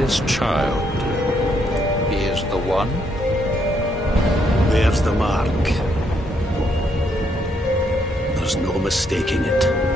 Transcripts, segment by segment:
This child, he is the one? There's the mark. There's no mistaking it.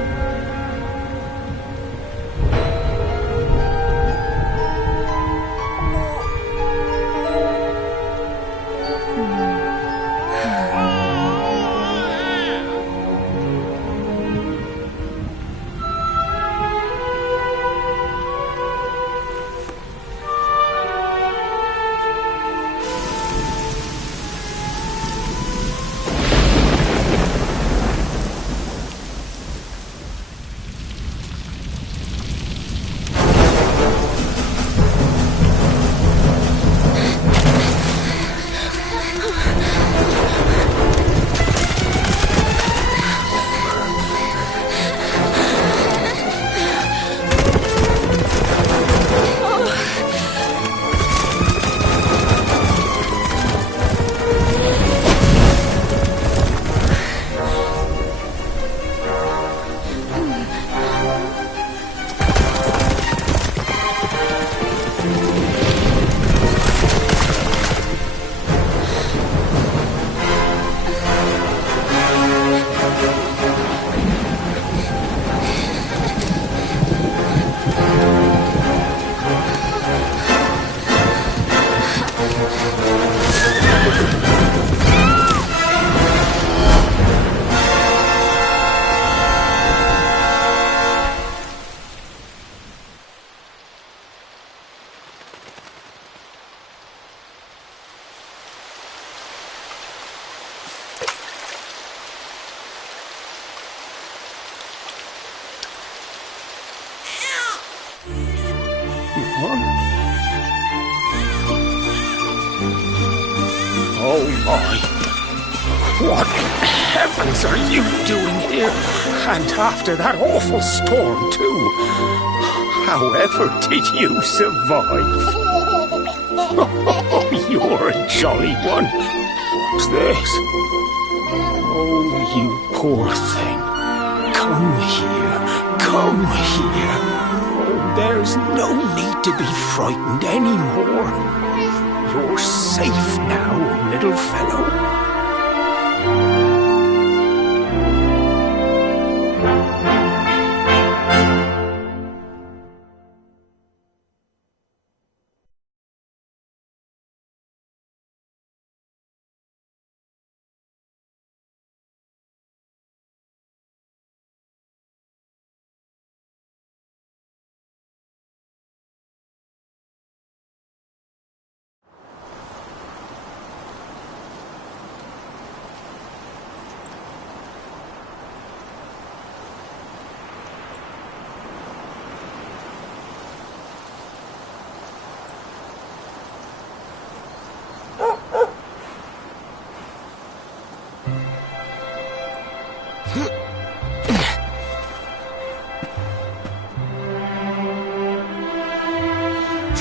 Oh my. What heavens are you doing here? And after that awful storm, too. However did you survive? Oh, you're a jolly one. What's this? Oh, you poor thing. Come here. Come here. Oh, there's no need to be frightened anymore. You're safe now, little fellow.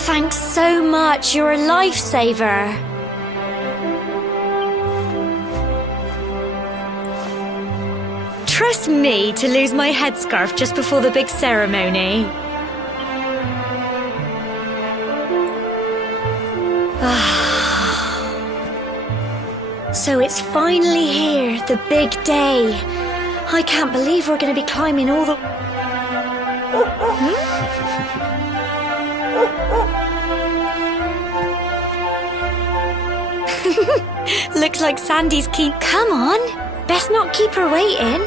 Thanks so much, you're a lifesaver. Trust me to lose my headscarf just before the big ceremony. So it's finally here, the big day. I can't believe we're going to be climbing all the... Looks like Sandy's keep... Come on! Best not keep her waiting.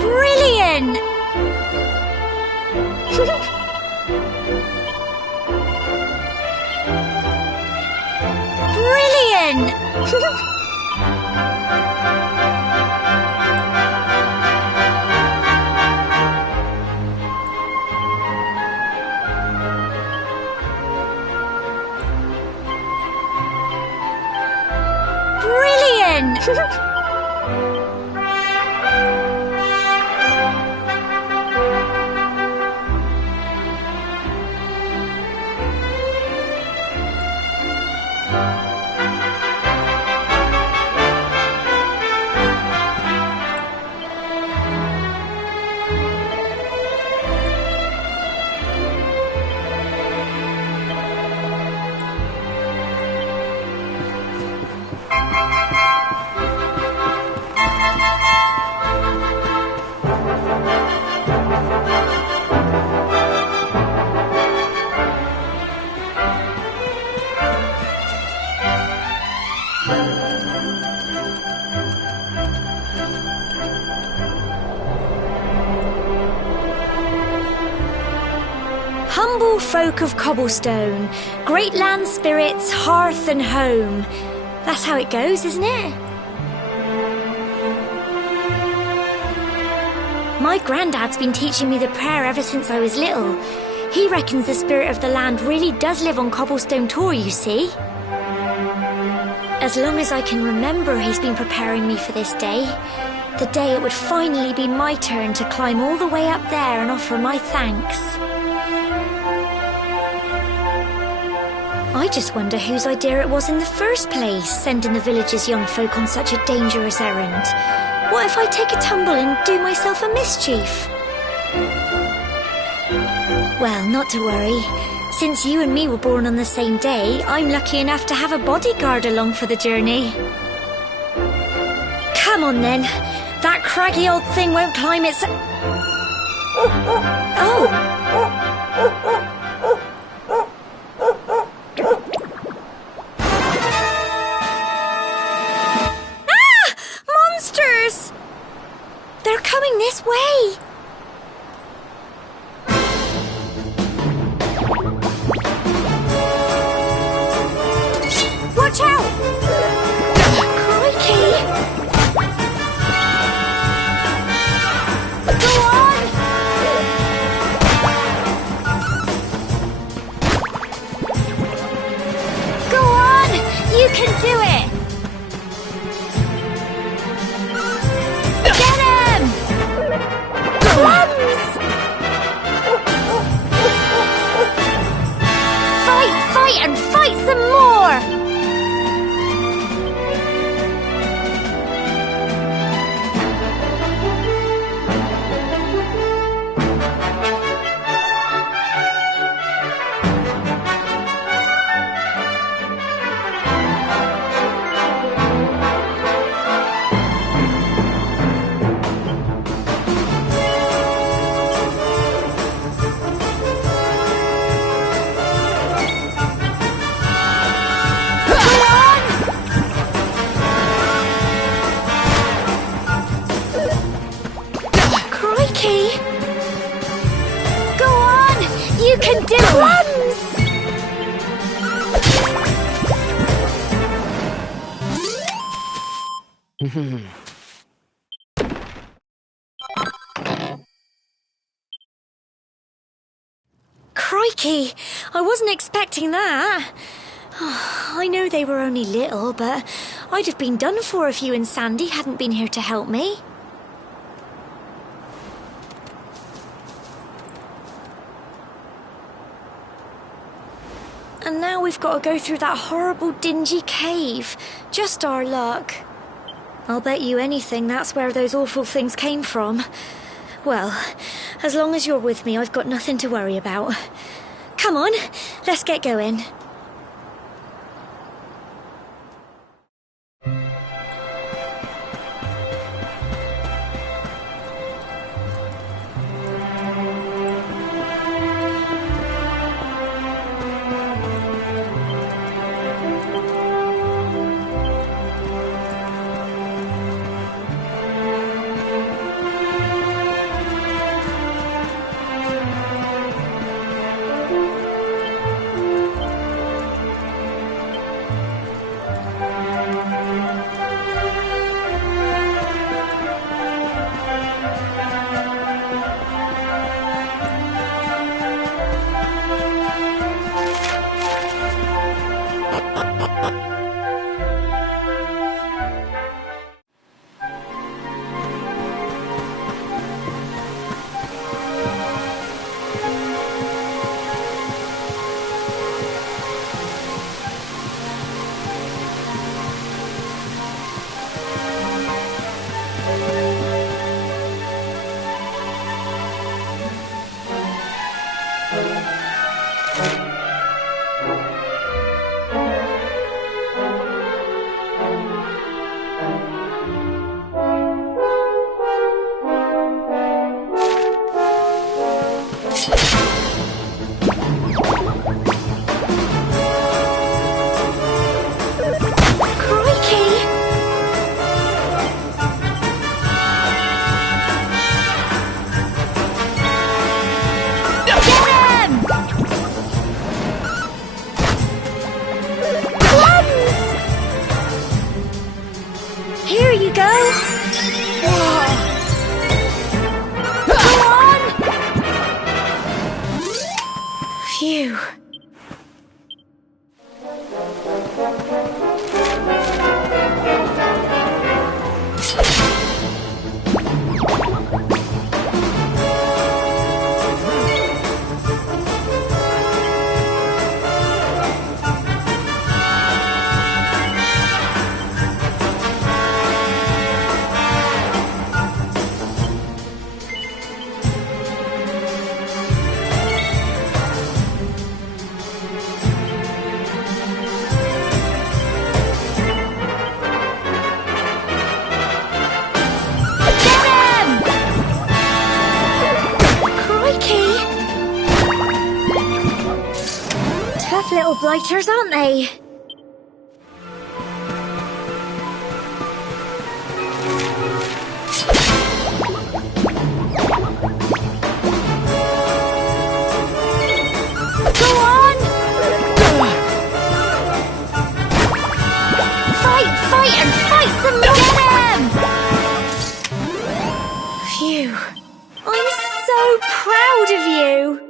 Brilliant! Brilliant! Humble folk of Cobblestone, great land spirits, hearth and home. That's how it goes, isn't it? My granddad's been teaching me the prayer ever since I was little. He reckons the spirit of the land really does live on Cobblestone Tor, you see. As long as I can remember, he's been preparing me for this day. The day it would finally be my turn to climb all the way up there and offer my thanks. I just wonder whose idea it was in the first place, sending the village's young folk on such a dangerous errand. What if I take a tumble and do myself a mischief? Well, not to worry. Since you and me were born on the same day, I'm lucky enough to have a bodyguard along for the journey. Come on then. That craggy old thing won't climb its... Oh! They're coming this way! Watch out! Crikey! Go on! Go on! You can do it! Fight and fight some more! You can do plums! Crikey! I wasn't expecting that. I know they were only little, but I'd have been done for if you and Sandy hadn't been here to help me. And now we've got to go through that horrible dingy cave. Just our luck. I'll bet you anything that's where those awful things came from. Well, as long as you're with me, I've got nothing to worry about. Come on, let's get going. blighters, aren't they? Go on! Fight, and fight some more! Get him! Phew. I'm so proud of you!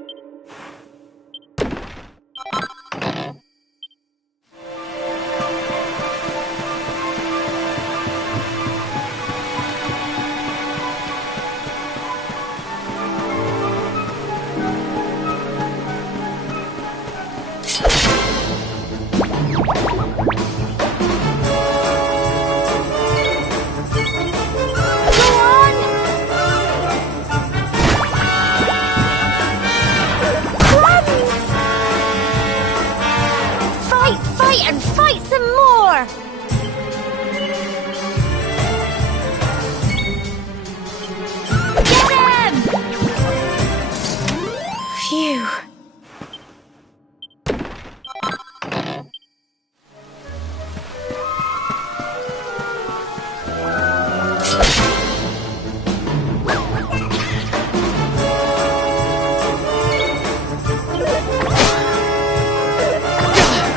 And fight some more! Get him! Phew.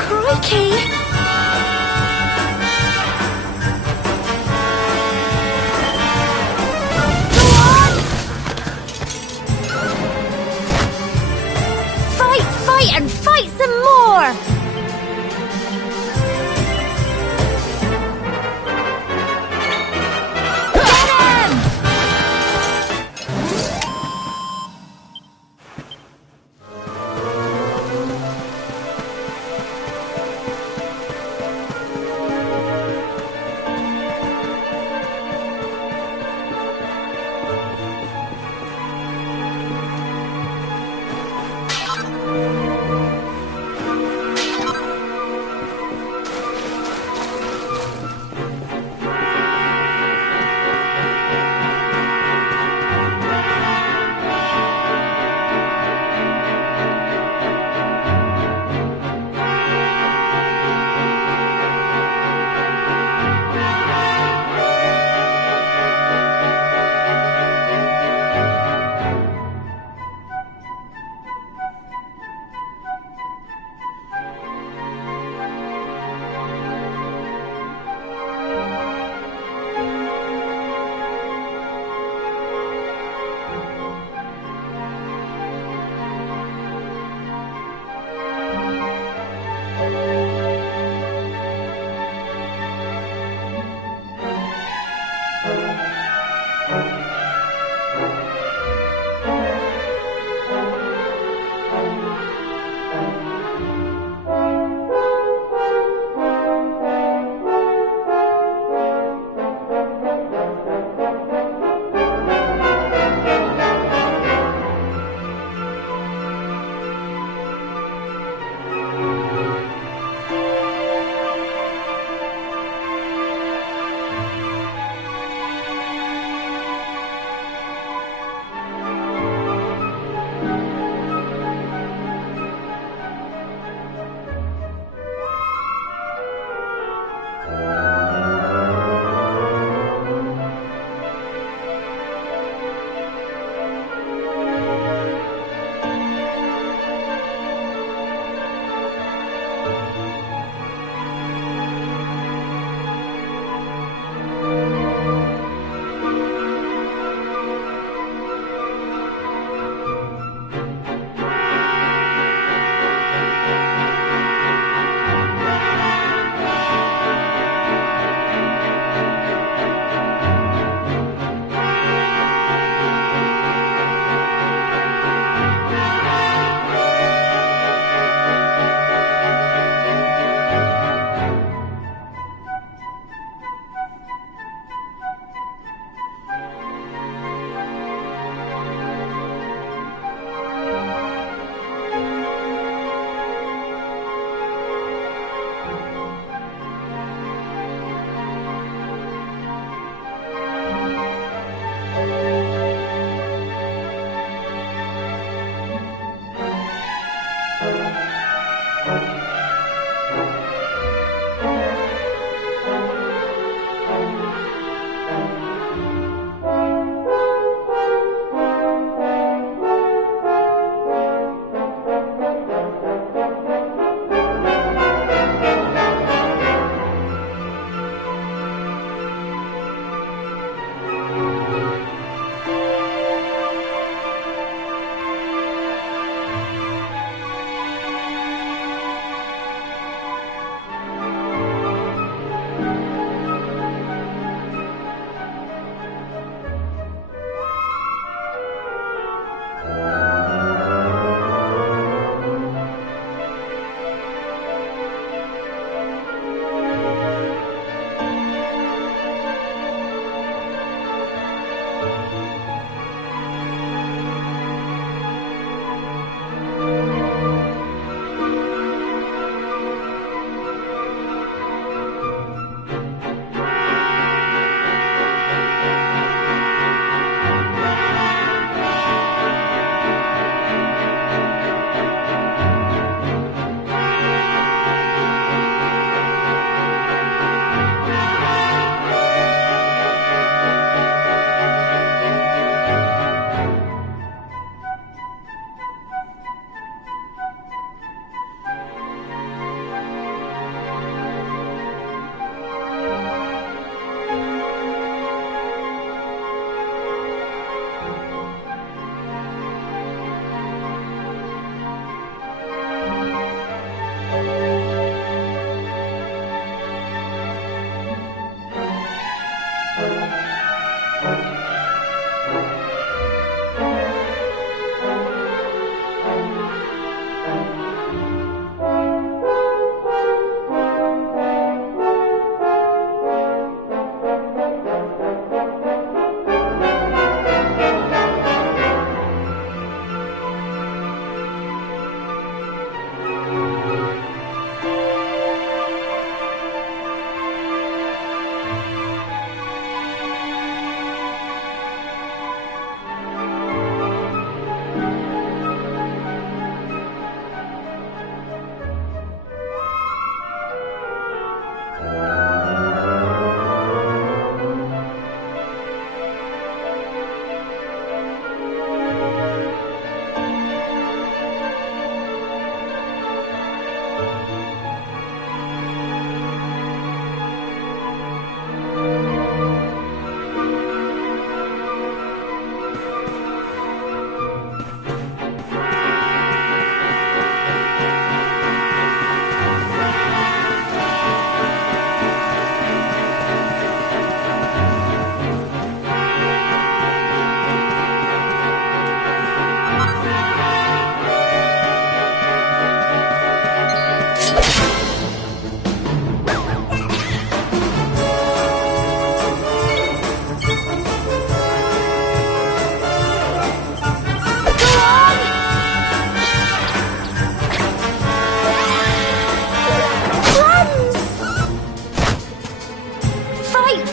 Crikey! And fight some more! Get him!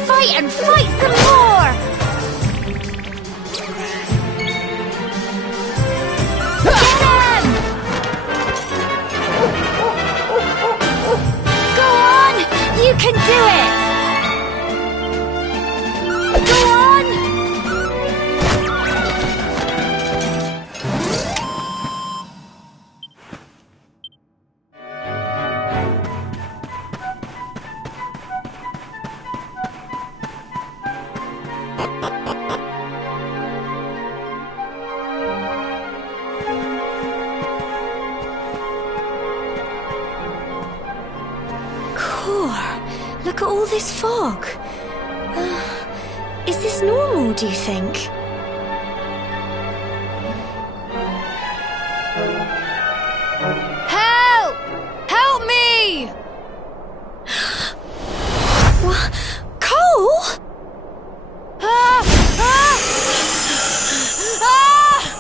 Fight and fight some more! Get him! Go on! You can do it! Go on! Look at all this fog. Is this normal, do you think? Help! Help me! What? Cole?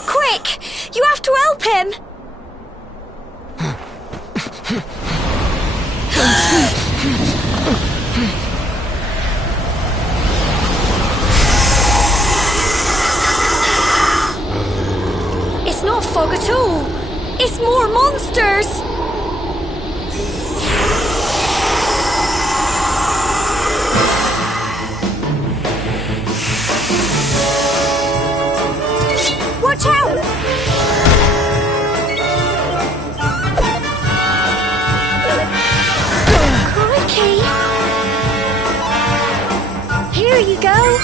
Quick! You have to help him! It's not fog at all. It's more monsters. Watch out! Crikey! Here you go.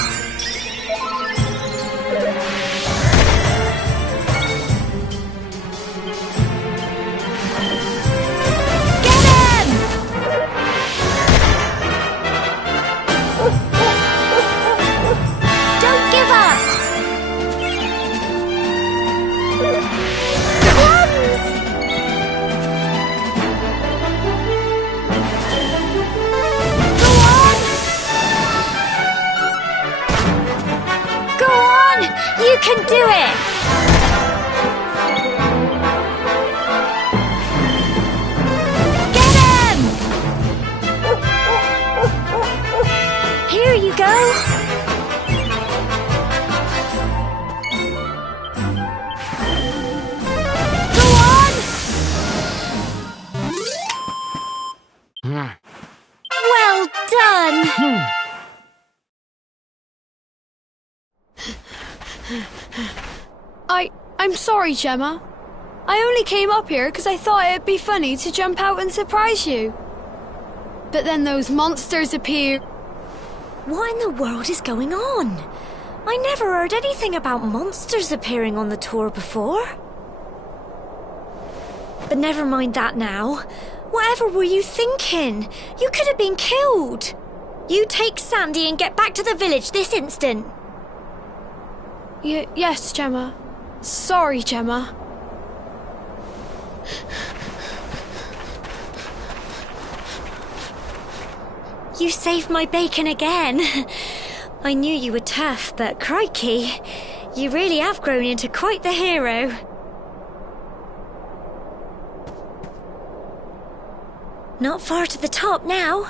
You can do it! Get him! Here you go! Go on! Well done! I'm sorry, Gemma. I only came up here because I thought it'd be funny to jump out and surprise you. But then those monsters appear. What in the world is going on? I never heard anything about monsters appearing on the tour before. But never mind that now. Whatever were you thinking? You could have been killed. You take Sandy and get back to the village this instant. Yes, Gemma. Sorry, Gemma. You saved my bacon again. I knew you were tough, but crikey, you really have grown into quite the hero. Not far to the top now.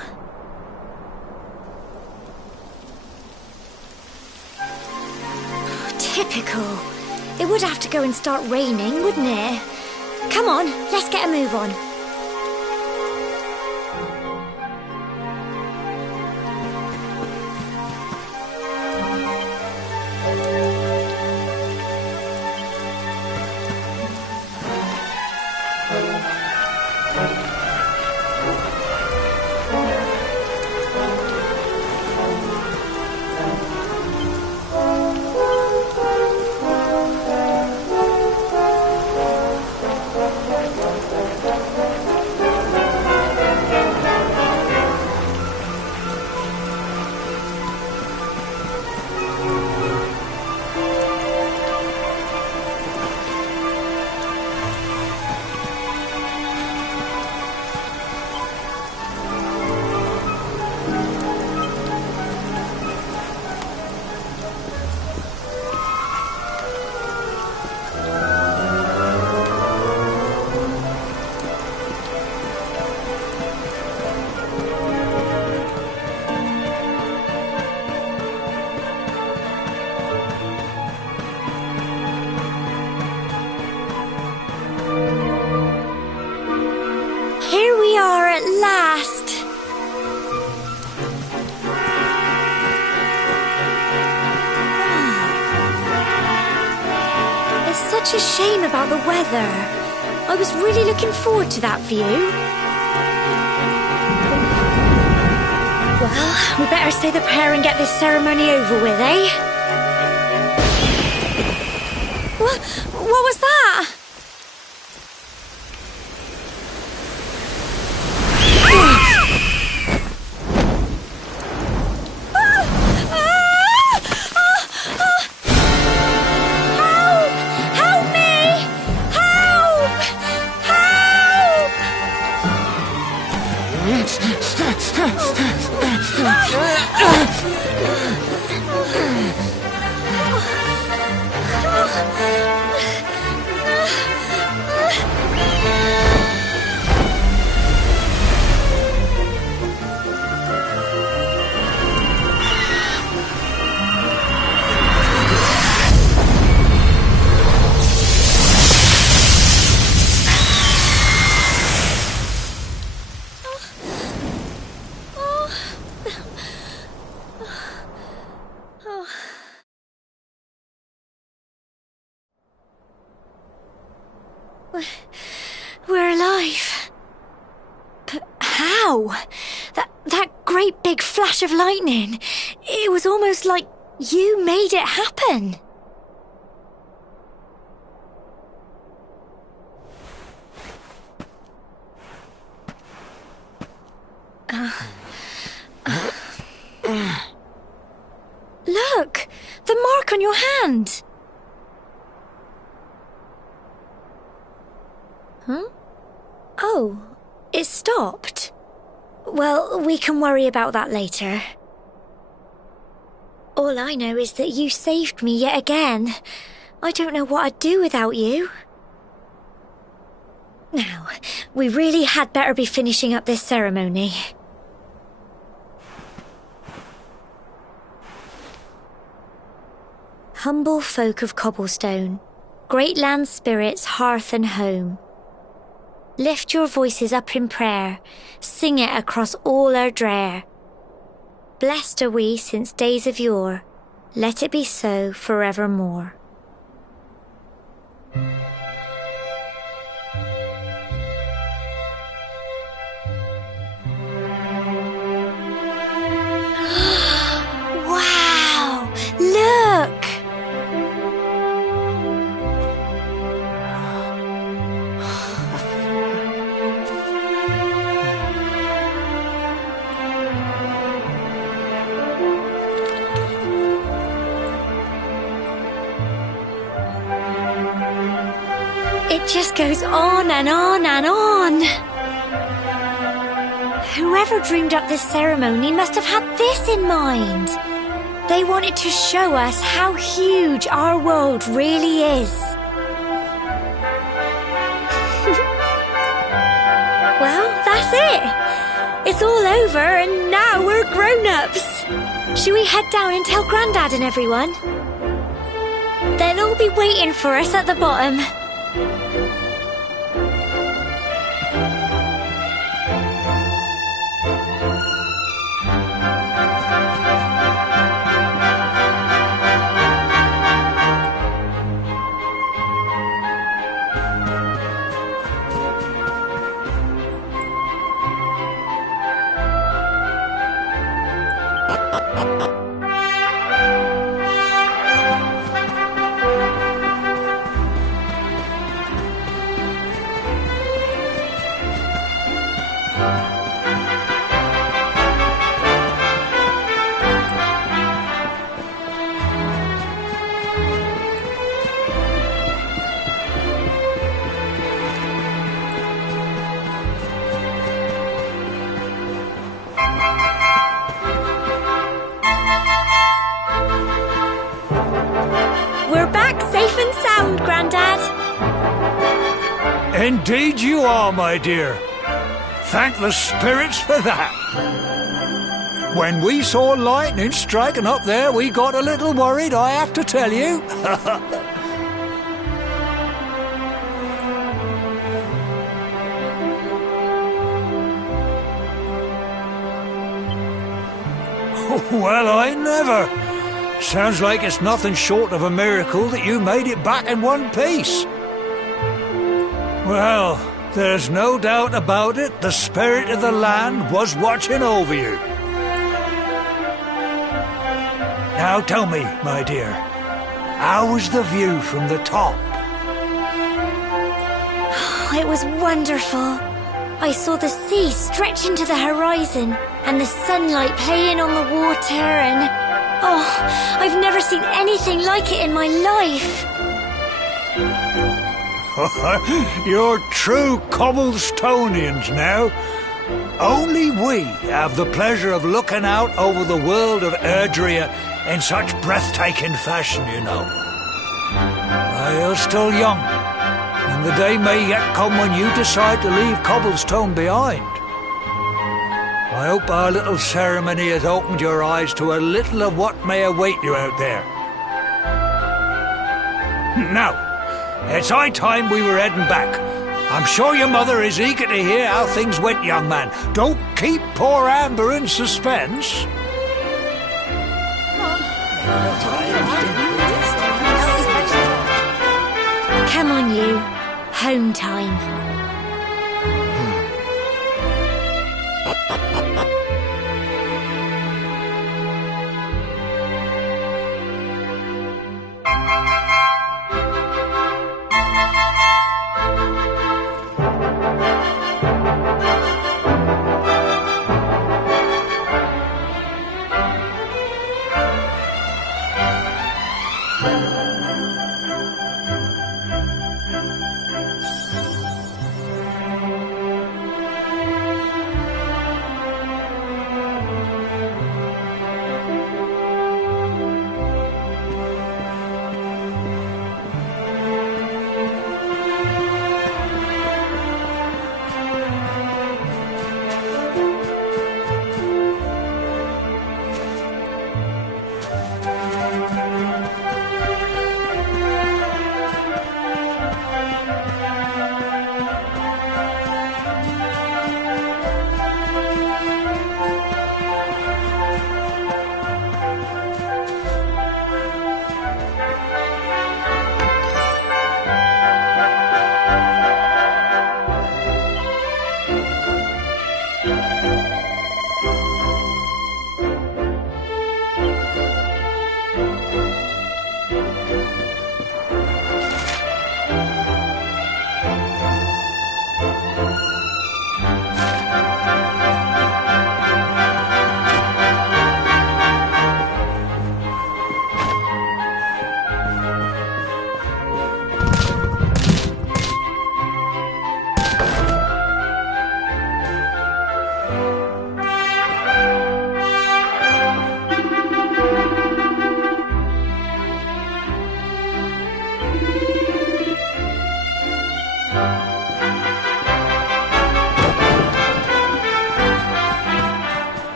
Typical. It would have to go and start raining, wouldn't it? Come on, let's get a move on. such a shame about the weather. I was really looking forward to that view. Well, we better say the prayer and get this ceremony over with, eh? What was that? We're alive. But how? That great big flash of lightning. It was almost like you made it happen. Look! The mark on your hand! Huh? Oh, it stopped. Well, we can worry about that later. All I know is that you saved me yet again. I don't know what I'd do without you. Now, we really had better be finishing up this ceremony. Humble folk of Cobblestone, great land spirits, hearth and home. Lift your voices up in prayer, sing it across all our drear. Blessed are we since days of yore, let it be so forevermore. Wow! Look! It just goes on and on and on. Whoever dreamed up this ceremony must have had this in mind. They wanted to show us how huge our world really is. Well, that's it. It's all over and now we're grown-ups. Shall we head down and tell Grandad and everyone? They'll all be waiting for us at the bottom. Indeed you are, my dear. Thank the spirits for that. When we saw lightning striking up there, we got a little worried, I have to tell you. Well, I never. Sounds like it's nothing short of a miracle that you made it back in one piece. Well, there's no doubt about it, the spirit of the land was watching over you. Now tell me, my dear, how was the view from the top? It was wonderful. I saw the sea stretch into the horizon and the sunlight playing on the water and... Oh, I've never seen anything like it in my life. You're true Cobblestonians now. Only we have the pleasure of looking out over the world of Erdrea in such breathtaking fashion, you know. You're still young, and the day may yet come when you decide to leave Cobblestone behind. I hope our little ceremony has opened your eyes to a little of what may await you out there. Now, it's high time we were heading back. I'm sure your mother is eager to hear how things went, young man. Don't keep poor Amber in suspense. Come on, you. Home time.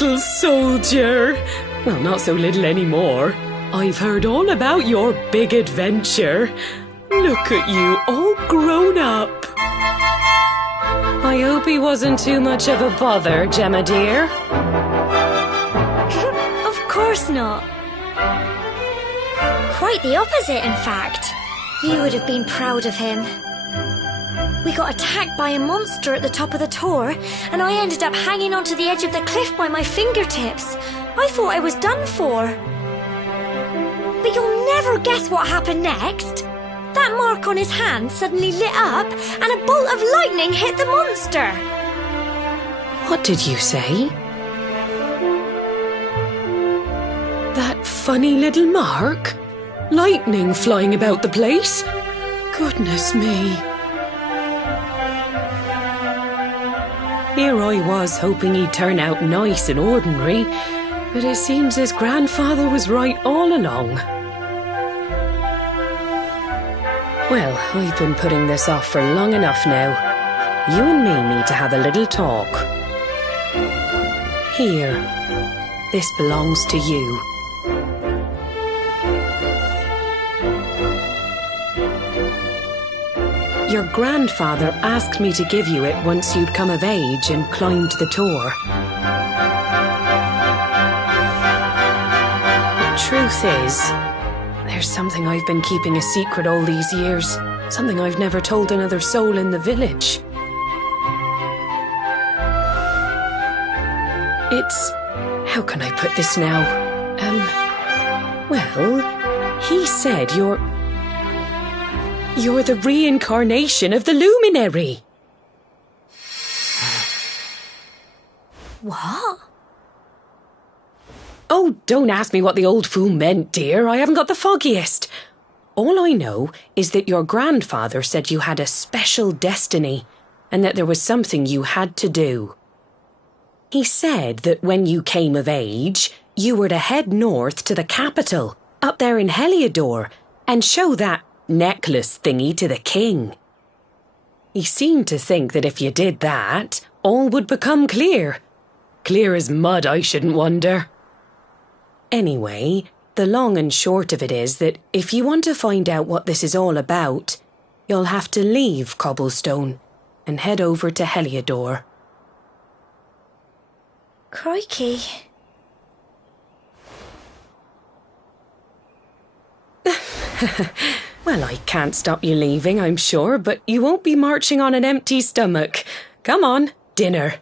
little soldier. Well, not so little anymore. I've heard all about your big adventure. Look at you, all grown up. I hope he wasn't too much of a bother, Gemma dear. Of course not. Quite the opposite, in fact. You would have been proud of him. We got attacked by a monster at the top of the tor, and I ended up hanging onto the edge of the cliff by my fingertips. I thought I was done for. But you'll never guess what happened next. That mark on his hand suddenly lit up, and a bolt of lightning hit the monster. What did you say? That funny little mark? Lightning flying about the place? Goodness me. Here I was hoping he'd turn out nice and ordinary, but it seems his grandfather was right all along. Well, I've been putting this off for long enough now. You and me need to have a little talk. Here, this belongs to you. Your grandfather asked me to give you it once you'd come of age and climbed the tor. Truth is, there's something I've been keeping a secret all these years. Something I've never told another soul in the village. It's... how can I put this now? Well, he said you're the reincarnation of the luminary. What? Oh, don't ask me what the old fool meant, dear. I haven't got the foggiest. All I know is that your grandfather said you had a special destiny and that there was something you had to do. He said that when you came of age, you were to head north to the capital, up there in Heliodor, and show that necklace thingy to the king. He seemed to think that if you did that, all would become clear. Clear as mud, I shouldn't wonder. Anyway, the long and short of it is that if you want to find out what this is all about, you'll have to leave Cobblestone and head over to Heliodor. Crikey. Well, I can't stop you leaving, I'm sure, but you won't be marching on an empty stomach. Come on, dinner.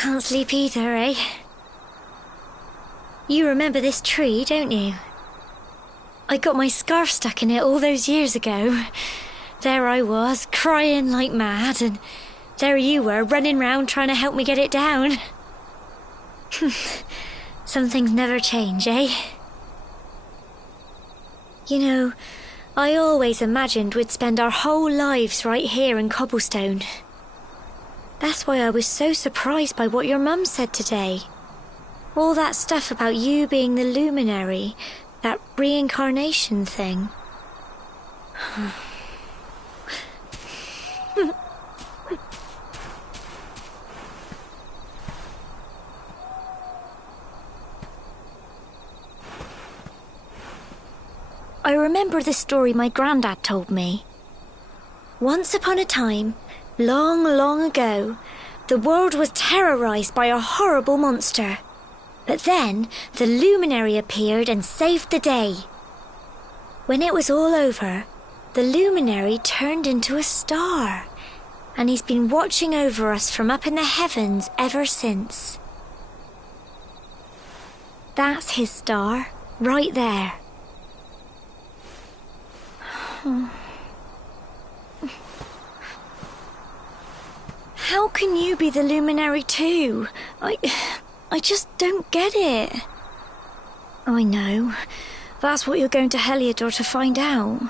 Can't sleep either, eh? You remember this tree, don't you? I got my scarf stuck in it all those years ago. There I was, crying like mad, and there you were, running round trying to help me get it down. Some things never change, eh? You know, I always imagined we'd spend our whole lives right here in Cobblestone. That's why I was so surprised by what your mum said today. All that stuff about you being the luminary, that reincarnation thing. I remember the story my granddad told me. Once upon a time, long, long ago, the world was terrorized by a horrible monster. But then the luminary appeared and saved the day. When it was all over, the luminary turned into a star, and he's been watching over us from up in the heavens ever since. That's his star, right there. How can you be the luminary too? I just don't get it. I know. That's what you're going to Heliodor to find out.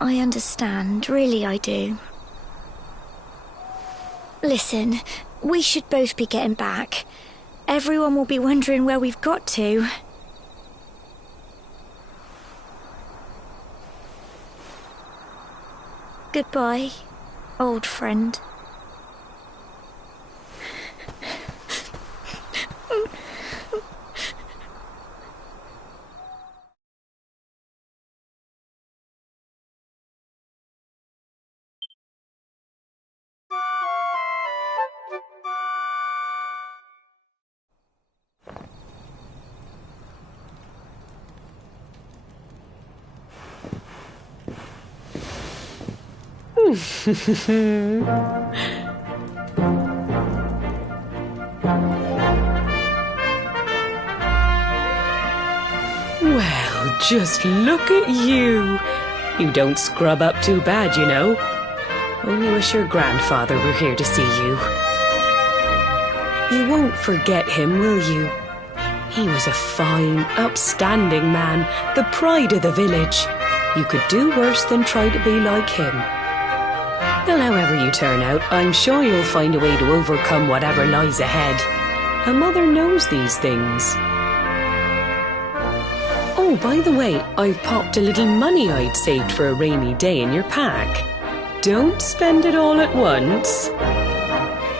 I understand, really I do. Listen, we should both be getting back. Everyone will be wondering where we've got to. Goodbye, old friend. Well, just look at you. You don't scrub up too bad, you know. Only wish your grandfather were here to see you. You won't forget him, will you? He was a fine, upstanding man, the pride of the village. You could do worse than try to be like him. Well, however you turn out, I'm sure you'll find a way to overcome whatever lies ahead. A mother knows these things. Oh, by the way, I've popped a little money I'd saved for a rainy day in your pack. Don't spend it all at once.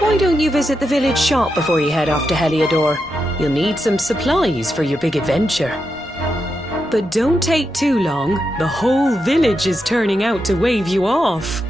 Why don't you visit the village shop before you head off to Heliodor? You'll need some supplies for your big adventure. But don't take too long. The whole village is turning out to wave you off.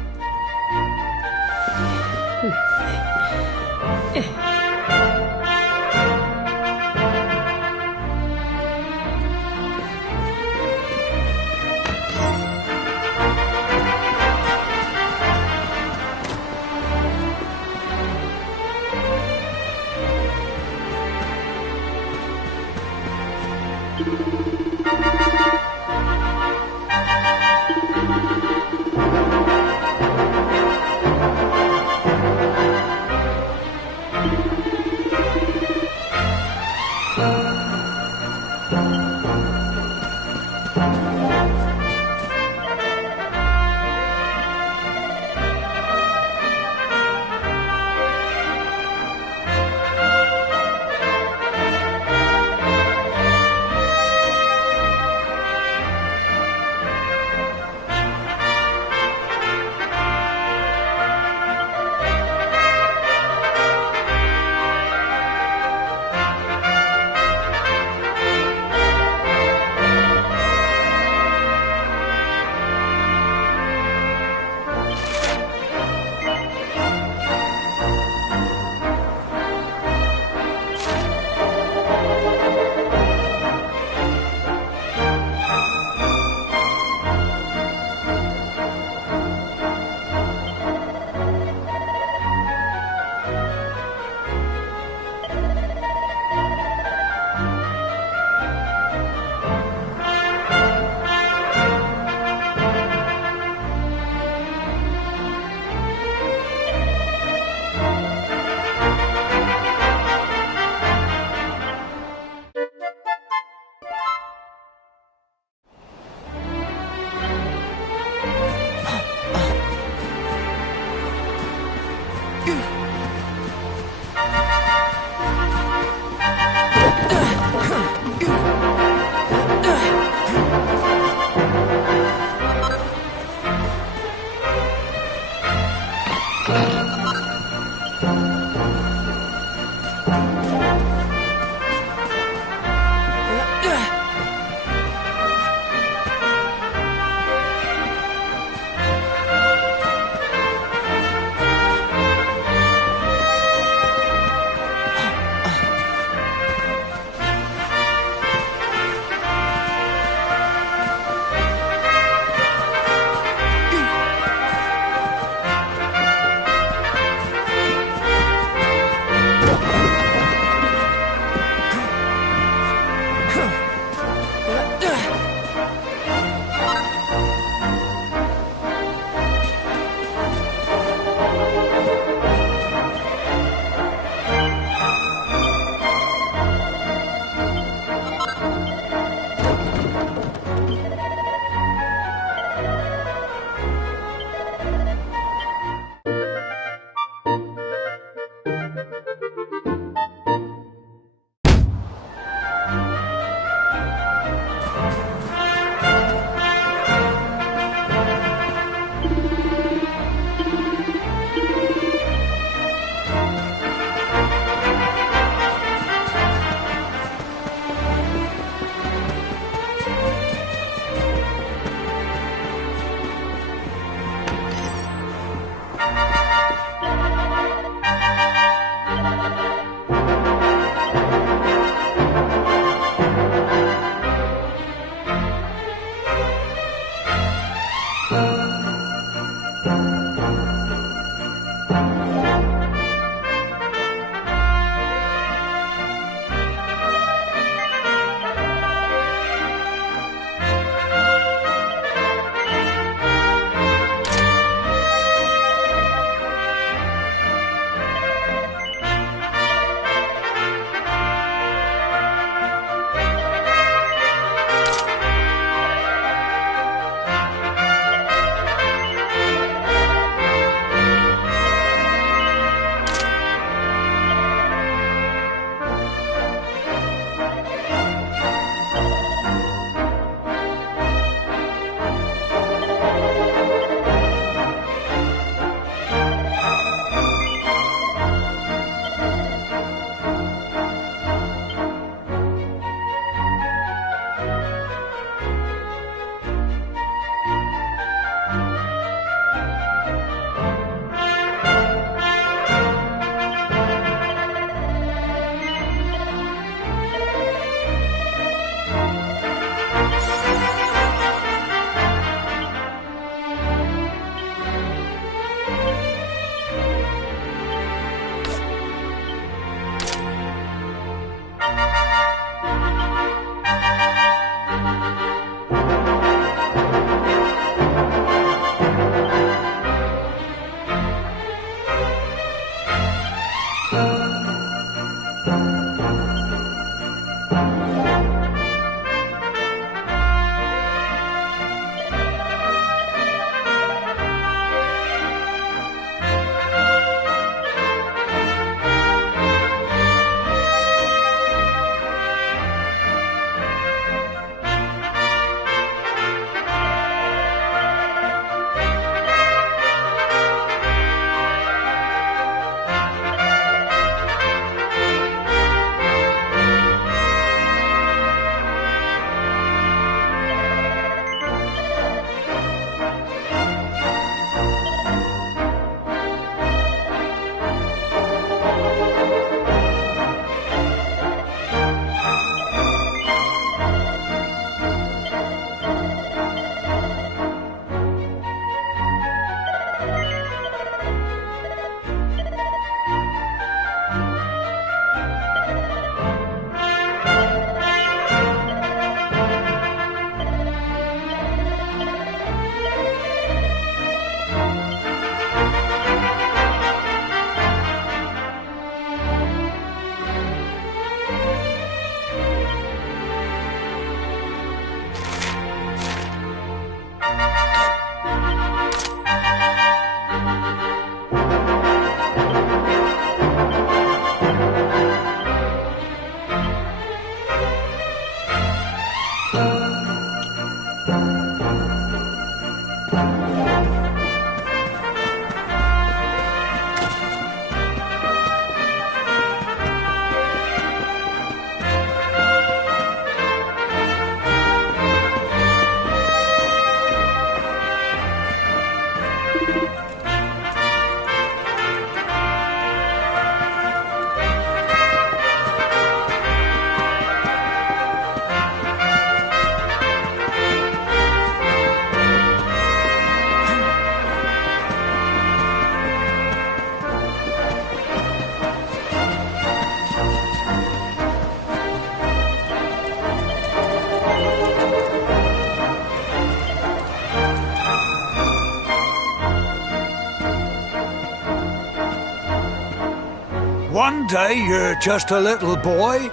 One day you're just a little boy,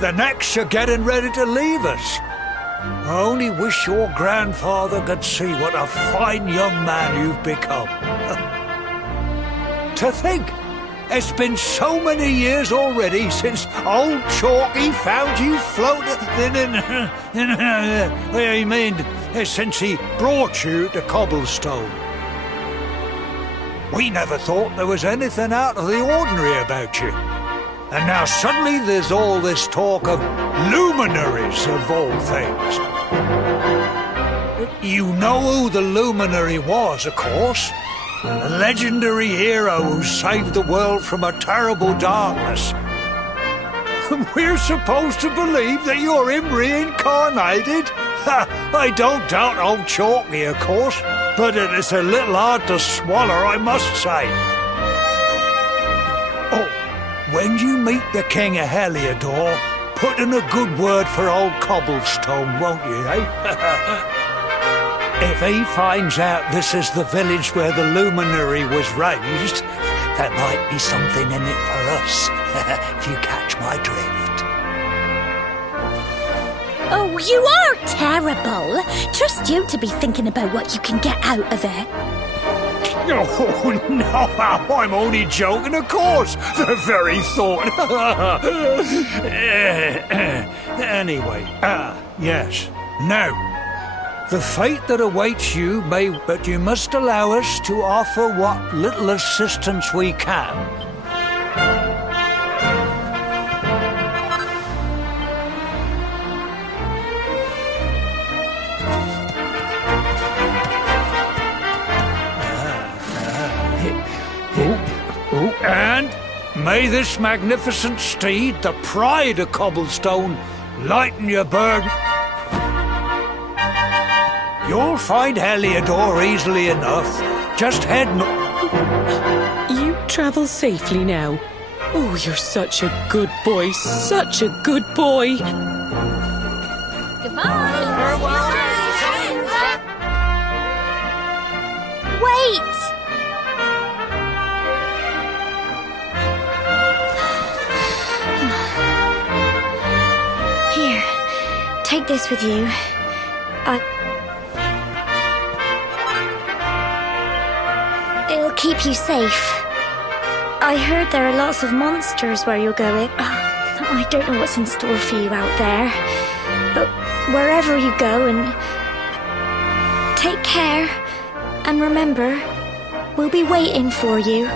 the next you're getting ready to leave us. I only wish your grandfather could see what a fine young man you've become. To think, it's been so many years already since old Chalky found you floating. I mean, since he brought you to Cobblestone. We never thought there was anything out of the ordinary about you. And now suddenly there's all this talk of luminaries of all things. You know who the luminary was, of course. A legendary hero who saved the world from a terrible darkness. We're supposed to believe that you're him reincarnated? I don't doubt old Chalky, of course, but it is a little hard to swallow, I must say. Oh, when you meet the King of Heliodor, put in a good word for old Cobblestone, won't you, eh? If he finds out this is the village where the luminary was raised, there might be something in it for us, if you catch my drift. Oh, you are terrible. Trust you to be thinking about what you can get out of it. Oh, no, I'm only joking, of course. The very thought. Anyway, yes. Now, the fate that awaits you may, but you must allow us to offer what little assistance we can. And may this magnificent steed, the pride of Cobblestone, lighten your burden. You'll find Heliodor easily enough. Just head You travel safely now. Oh, you're such a good boy, such a good boy. Goodbye. Wait! Here, take this with you. It'll keep you safe. I heard there are lots of monsters where you're going. I don't know what's in store for you out there. But wherever you go, and take care. And remember, we'll be waiting for you.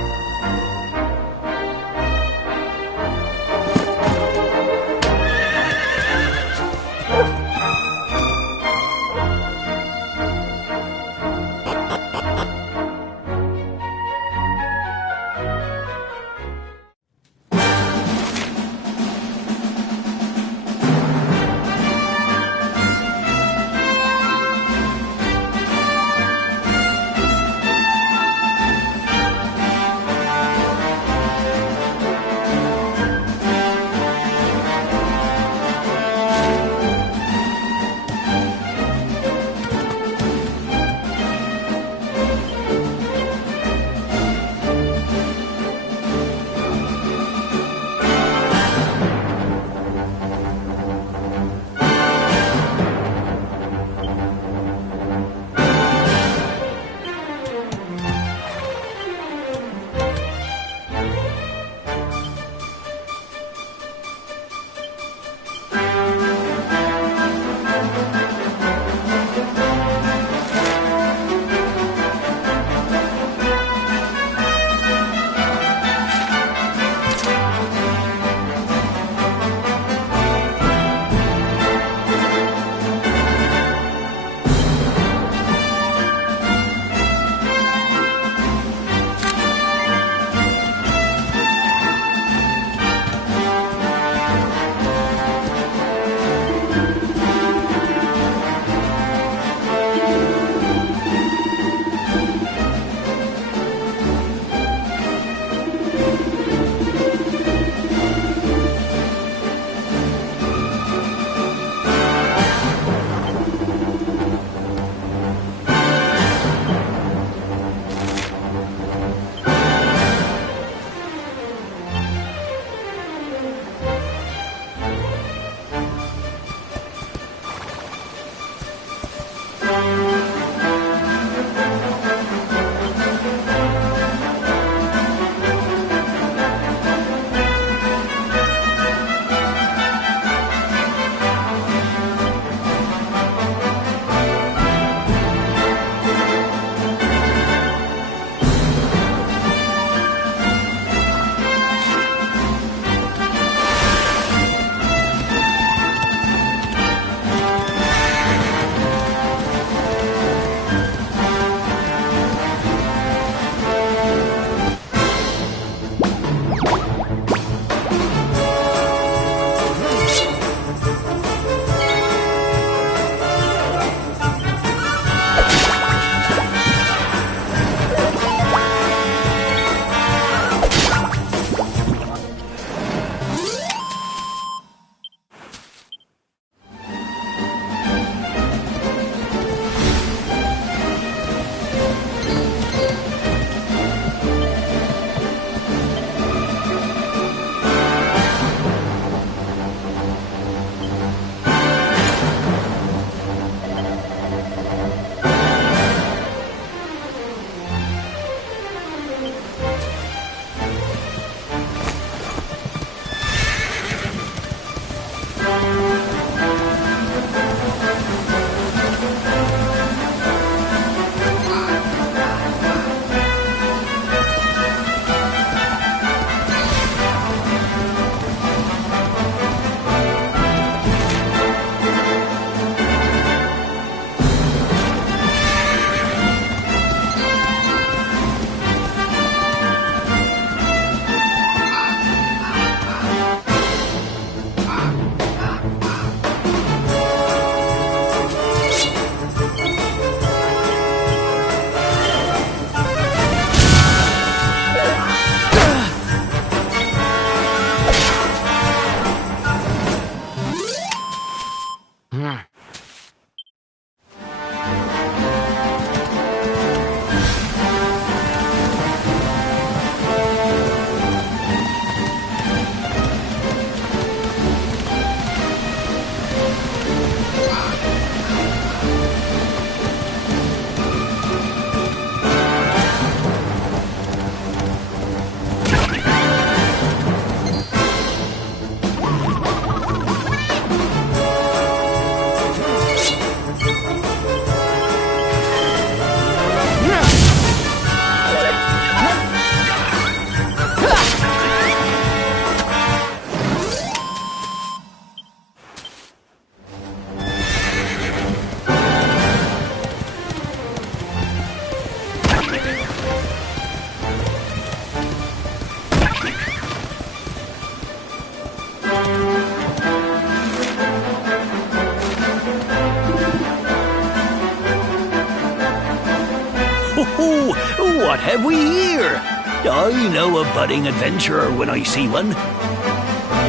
What have we here? I know a budding adventurer when I see one.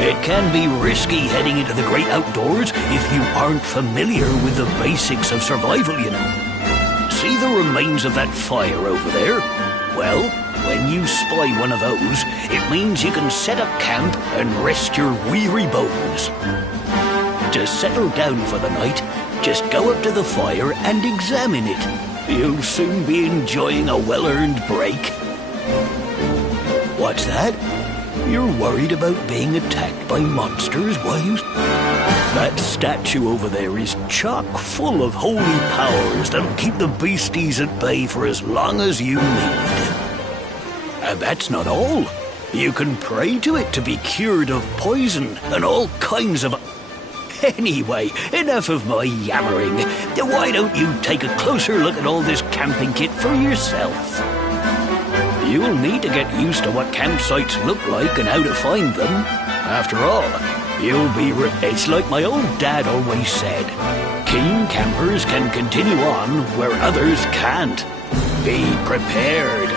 It can be risky heading into the great outdoors if you aren't familiar with the basics of survival, you know. See the remains of that fire over there? Well, when you spy one of those, it means you can set up camp and rest your weary bones. To settle down for the night, just go up to the fire and examine it. You'll soon be enjoying a well-earned break. What's that? You're worried about being attacked by monsters, Wiles? That statue over there is chock full of holy powers that'll keep the beasties at bay for as long as you need. And that's not all. You can pray to it to be cured of poison and all kinds of... Anyway, enough of my yammering. Why don't you take a closer look at all this camping kit for yourself? You'll need to get used to what campsites look like and how to find them. After all, you'll be... It's like my old dad always said. Keen campers can continue on where others can't. Be prepared.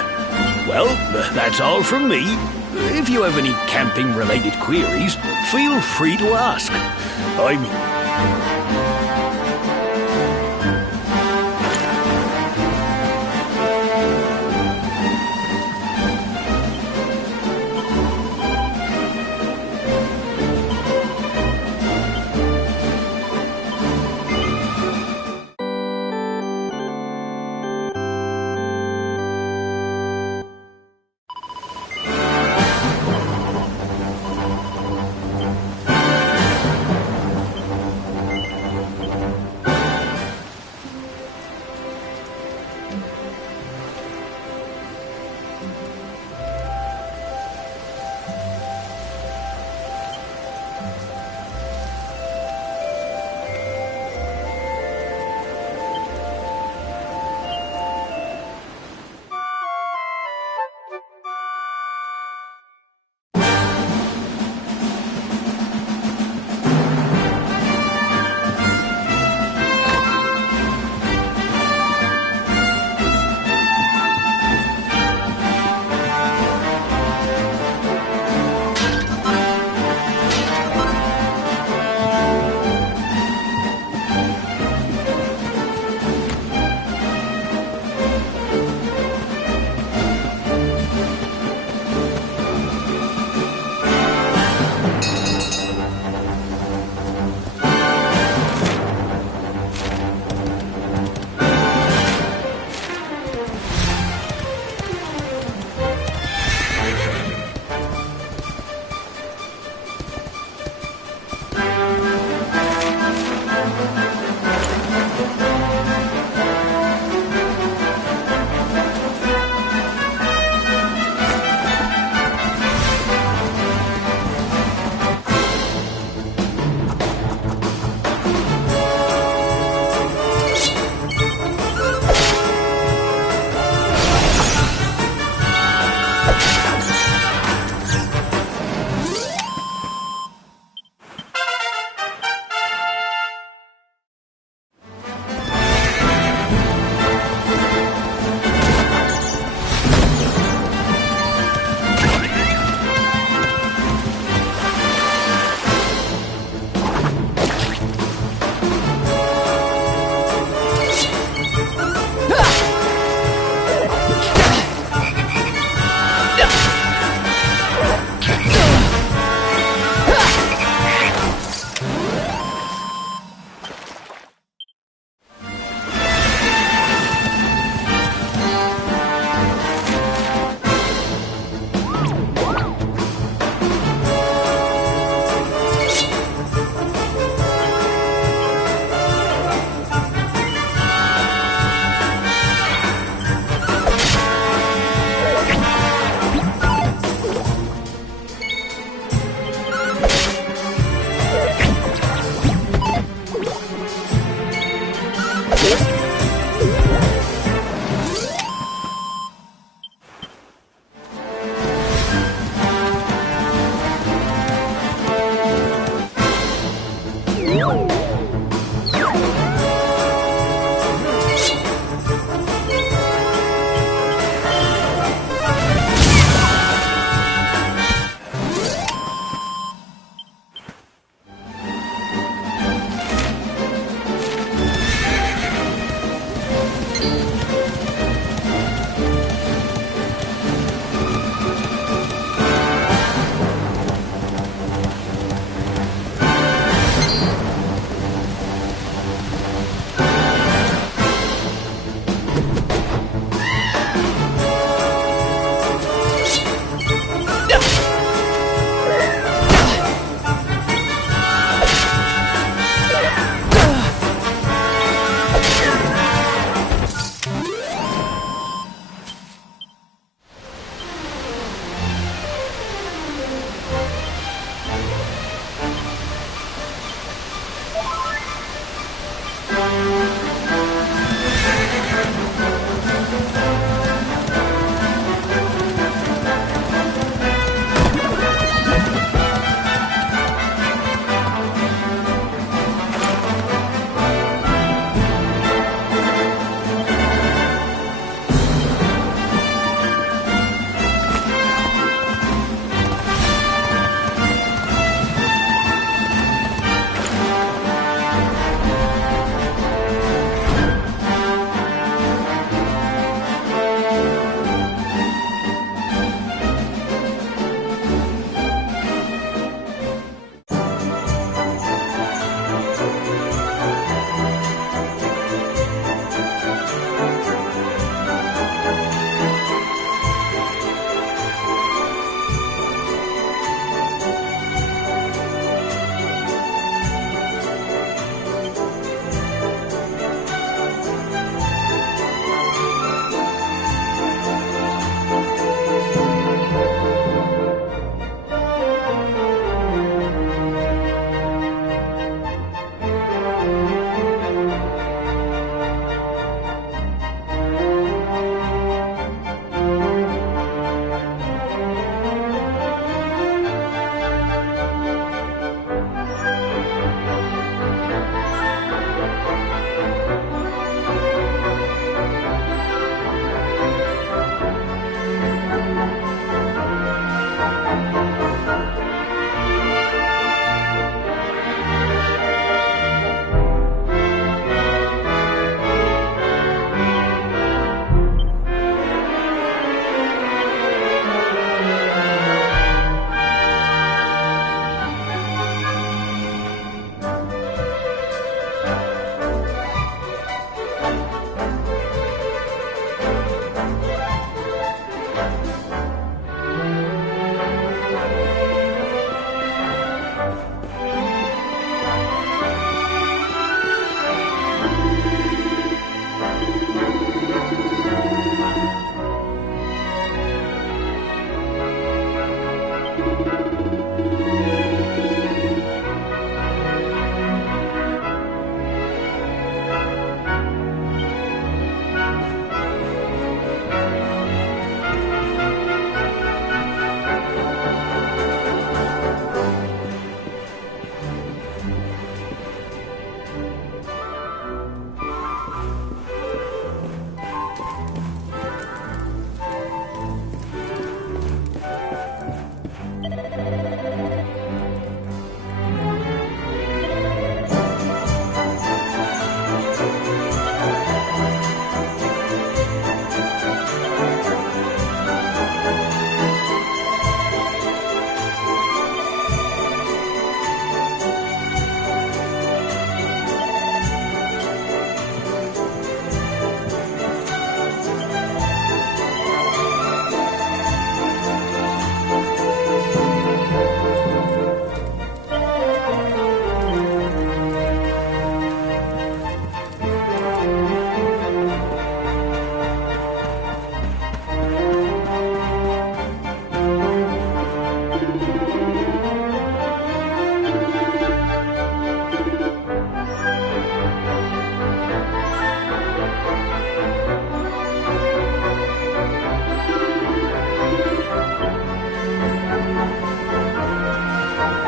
Well, that's all from me. If you have any camping-related queries, feel free to ask.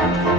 Bye.